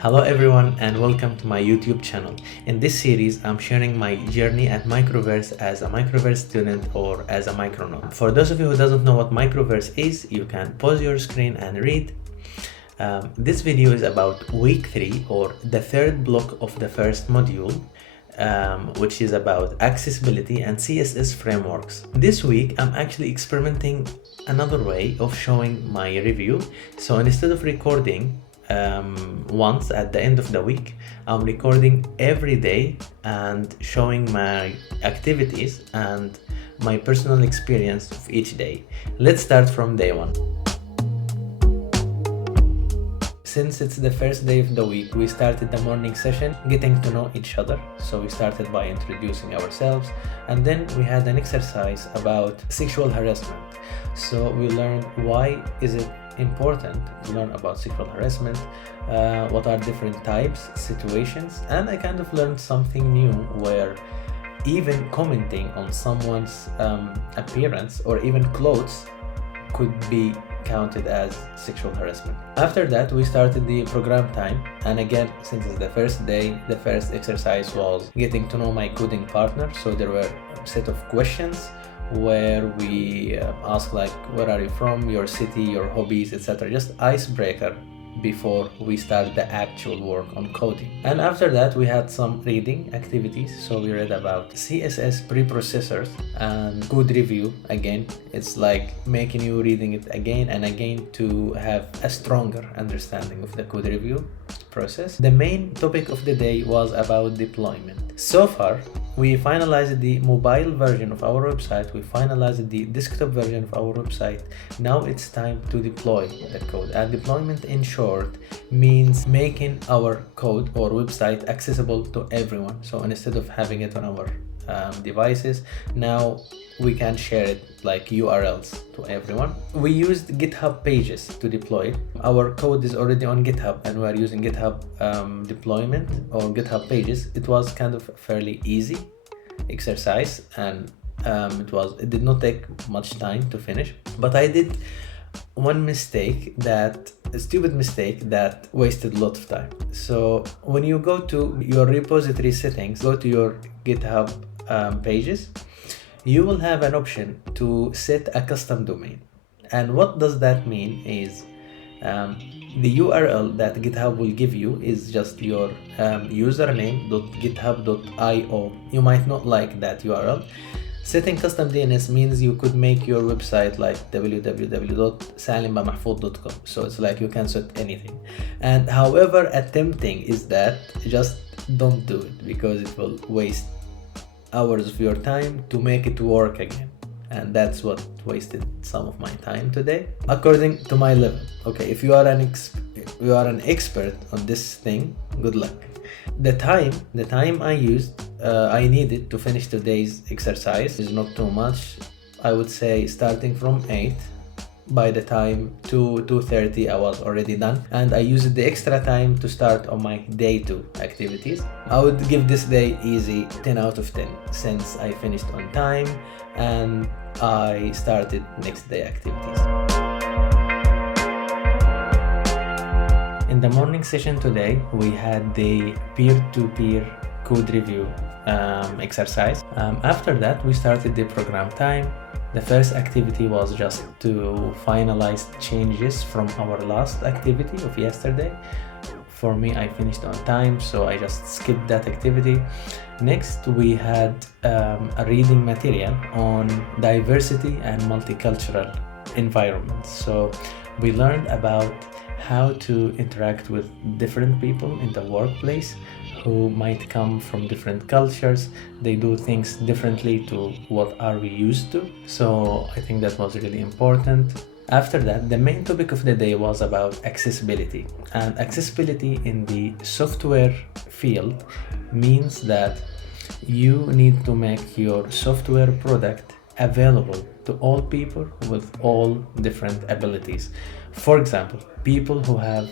Hello everyone and welcome to my YouTube channel. In this series, I'm sharing my journey at Microverse as a Microverse student or as a micronaut. For those of you who doesn't know what Microverse is, you can pause your screen and read. This video is about week 3 or the third block of the first module, which is about accessibility and CSS frameworks. This week, I'm actually experimenting another way of showing my review. So instead of recording once at the end of the week, I'm recording every day and showing my activities and my personal experience of each day. Let's start from day 1. Since it's the first day of the week, we started the morning session getting to know each other. So we started by introducing ourselves, and then we had an exercise about sexual harassment. So we learned why is it important to learn about sexual harassment, what are different types, situations, and I kind of learned something new where even commenting on someone's appearance or even clothes could be counted as sexual harassment. After that, we started the program time, and again, since it's the first day, the first exercise was getting to know my coding partner. So there were a set of questions where we ask like, where are you from, your city, your hobbies, etc. Just icebreaker before we start the actual work on coding. And after that, we had some reading activities. So we read about CSS preprocessors and code review. Again, it's like making you reading it again and again to have a stronger understanding of the code review process. The main topic of the day was about deployment. So far, we finalized the mobile version of our website, we finalized the desktop version of our website. Now it's time to deploy the code. And deployment, in short, means making our code or website accessible to everyone. So instead of having it on our devices, now we can share it like URLs to everyone. We used GitHub pages to deploy it. Our code is already on GitHub and we're using GitHub deployment or GitHub pages. It was kind of a fairly easy exercise, and it did not take much time to finish. But I did one a stupid mistake that wasted a lot of time. So when you go to your repository settings, go to your GitHub pages, you will have an option to set a custom domain. And what does that mean is the URL that GitHub will give you is just your username.github.io. You might not like that URL. Setting custom DNS means you could make your website like www.salimbamahfoud.com. So it's like you can set anything. And however tempting is that, just don't do it, because it will waste hours of your time to make it work again. And that's what wasted some of my time today, according to my level. Okay, if you are an expert on this thing, good luck. The time I needed to finish today's exercise is not too much. I would say starting from 8. By the time 2:30 I was already done, and I used the extra time to start on my day 2 activities. I would give this day easy 10 out of 10 since I finished on time and I started next day activities. In the morning session today, we had the peer-to-peer code review exercise. After that, we started the program time. The first activity was just to finalize changes from our last activity of yesterday. For me, I finished on time, so I just skipped that activity. Next, we had a reading material on diversity and multicultural environments. So we learned about how to interact with different people in the workplace who might come from different cultures. They do things differently to what are we used to. So I think that was really important. After that, the main topic of the day was about accessibility. And accessibility in the software field means that you need to make your software product available to all people with all different abilities. For example, people who have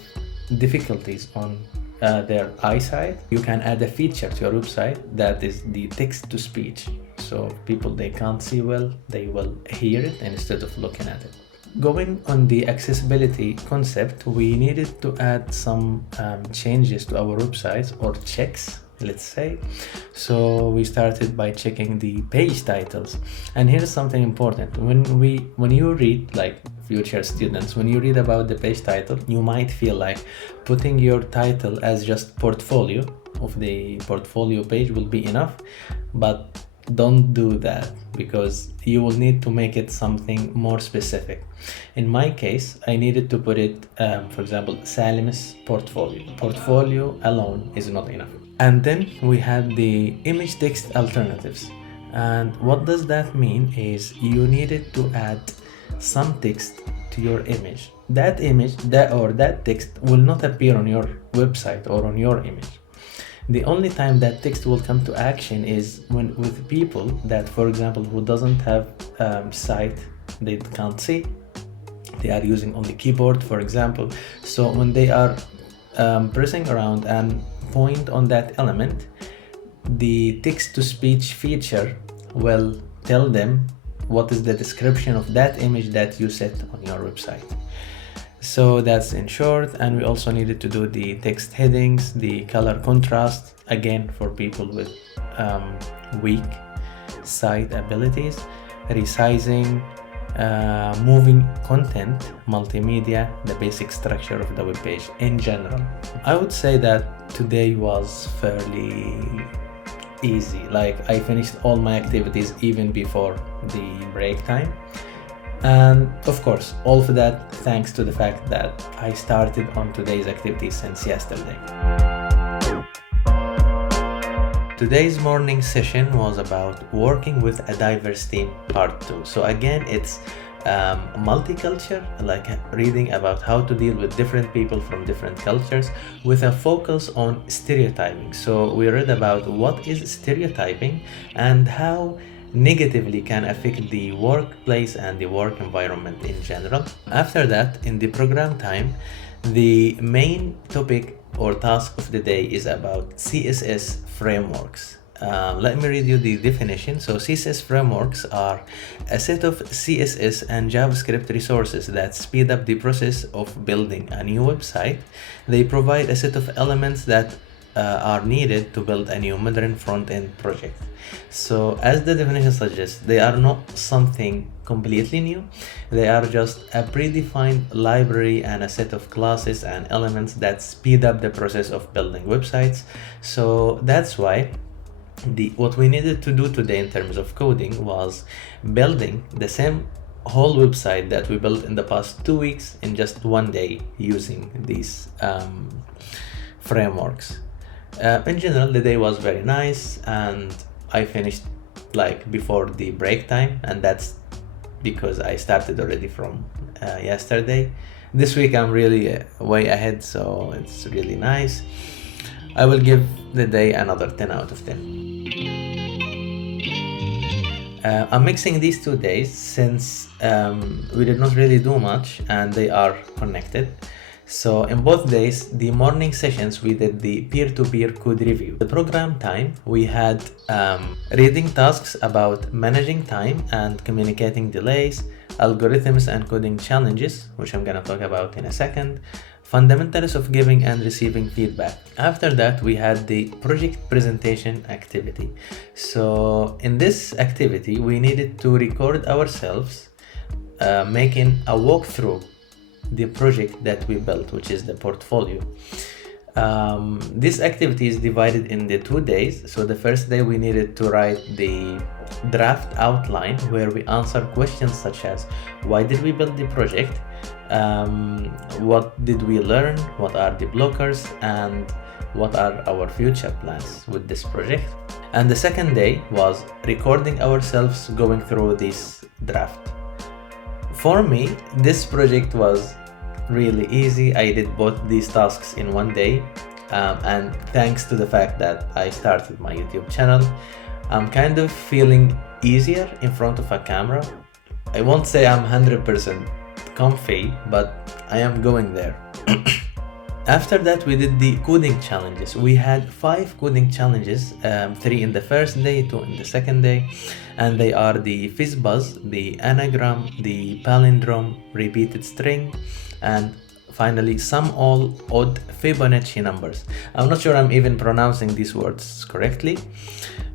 difficulties on their eyesight, you can add a feature to your website that is the text to speech. So people, they can't see well, they will hear it instead of looking at it. Going on the accessibility concept, we needed to add some changes to our websites, or checks, let's say. So we started by checking the page titles. And here's something important. When you read, like future students, when you read about the page title, you might feel like putting your title as just portfolio of the portfolio page will be enough, but don't do that, because you will need to make it something more specific. In my case, I needed to put it, for example, Salim's portfolio. Portfolio alone is not enough. And then we had the image text alternatives. And what does that mean is you needed to add some text to your image. That image, that text will not appear on your website or on your image. The only time that text will come to action is when with people that, for example, who doesn't have sight, they can't see, they are using only keyboard, for example. So when they are pressing around and point on that element, the text-to-speech feature will tell them what is the description of that image that you set on your website. So that's in short. And we also needed to do the text headings, the color contrast, again for people with weak sight abilities, resizing, moving content, multimedia, the basic structure of the web page in general. I would say that today was fairly easy. Like, I finished all my activities even before the break time. And of course, all of that thanks to the fact that I started on today's activity since yesterday. Today's morning session was about working with a diverse team, part 2. So again, it's multicultural, like reading about how to deal with different people from different cultures with a focus on stereotyping. So we read about what is stereotyping and how negatively can affect the workplace and the work environment in general. After that, in the program time, the main topic or task of the day is about CSS frameworks. Let me read you the definition. So CSS frameworks are a set of CSS and JavaScript resources that speed up the process of building a new website. They provide a set of elements that are needed to build a new modern front-end project. So as the definition suggests, they are not something completely new. They are just a predefined library and a set of classes and elements that speed up the process of building websites. So that's why what we needed to do today in terms of coding was building the same whole website that we built in the past 2 weeks in just one day using these frameworks. In general, the day was very nice and I finished like before the break time, and that's because I started already from yesterday. This week I'm really way ahead, so it's really nice. I will give the day another 10 out of 10. I'm mixing these 2 days since we did not really do much and they are connected. So in both days, the morning sessions, we did the peer-to-peer code review. The program time, we had reading tasks about managing time and communicating delays, algorithms and coding challenges, which I'm gonna talk about in a second, fundamentals of giving and receiving feedback. After that, we had the project presentation activity. So in this activity, we needed to record ourselves making a walkthrough the project that we built, which is the portfolio. This activity is divided in the 2 days. So the first day we needed to write the draft outline where we answer questions such as why did we build the project, what did we learn, what are the blockers, and what are our future plans with this project. And the second day was recording ourselves going through this draft. For me, this project was really easy. I did both these tasks in one day, and thanks to the fact that I started my YouTube channel, I'm kind of feeling easier in front of a camera. I won't say I'm 100% comfy, but I am going there. After that, we did the coding challenges. We had 5 coding challenges, 3 in the first day, 2 in the second day, and they are the FizzBuzz, the anagram, the palindrome, repeated string, and finally some all odd Fibonacci numbers. I'm not sure I'm even pronouncing these words correctly,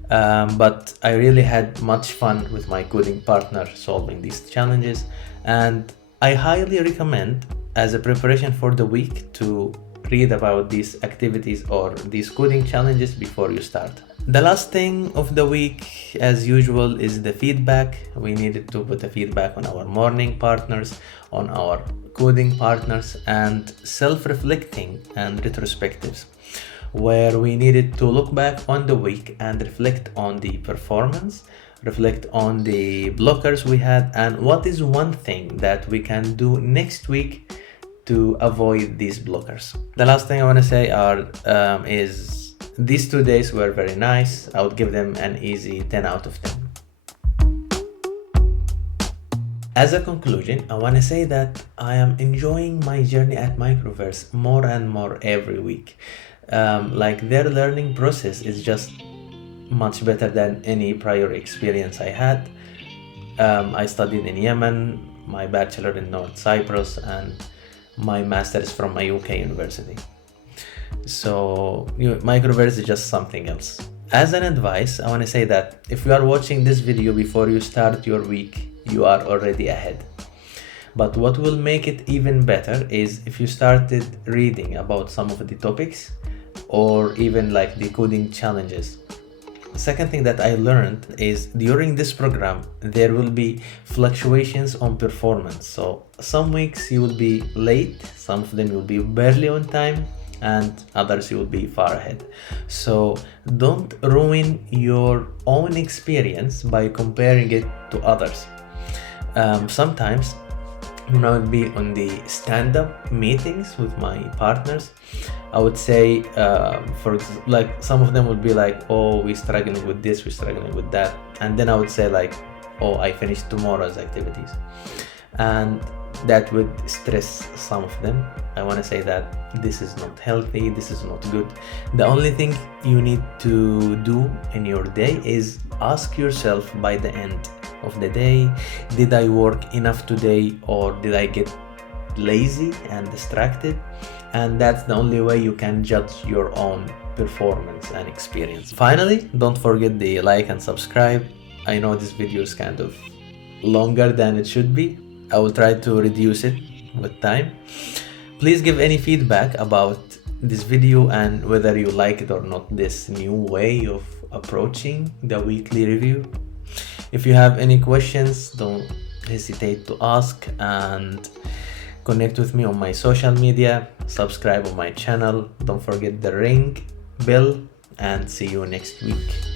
but I really had much fun with my coding partner solving these challenges, and I highly recommend, as a preparation for the week, to read about these activities or these coding challenges before you start. The last thing of the week, as usual, is the feedback. We needed to put a feedback on our morning partners, on our coding partners, and self-reflecting and retrospectives, where we needed to look back on the week and reflect on the performance, reflect on the blockers we had, and what is one thing that we can do next week to avoid these blockers. The last thing I want to say is these 2 days were very nice. I would give them an easy 10 out of 10. As a conclusion, I want to say that I am enjoying my journey at Microverse more and more every week. Like, their learning process is just much better than any prior experience I had. I studied in Yemen, my bachelor in North Cyprus, and my master's from my UK university. So Microverse is just something else. As an advice, I want to say that if you are watching this video before you start your week, you are already ahead. But what will make it even better is if you started reading about some of the topics, or even like the coding challenges. Second thing that I learned is during this program, there will be fluctuations on performance. So some weeks you will be late, some of them will be barely on time, and others you will be far ahead. So don't ruin your own experience by comparing it to others. Sometimes when I would be on the stand-up meetings with my partners, I would say, like, some of them would be like, oh, we're struggling with this, we're struggling with that. And then I would say like, oh, I finished tomorrow's activities. And that would stress some of them. I want to say that this is not healthy, this is not good. The only thing you need to do in your day is ask yourself by the end of the day, did I work enough today, or did I get lazy and distracted? And that's the only way you can judge your own performance and experience. Finally, don't forget the like and subscribe. I know this video is kind of longer than it should be. I will try to reduce it with time. Please give any feedback about this video and whether you like it or not, this new way of approaching the weekly review. If you have any questions, don't hesitate to ask, and connect with me on my social media, subscribe on my channel, don't forget the ring bell, and see you next week.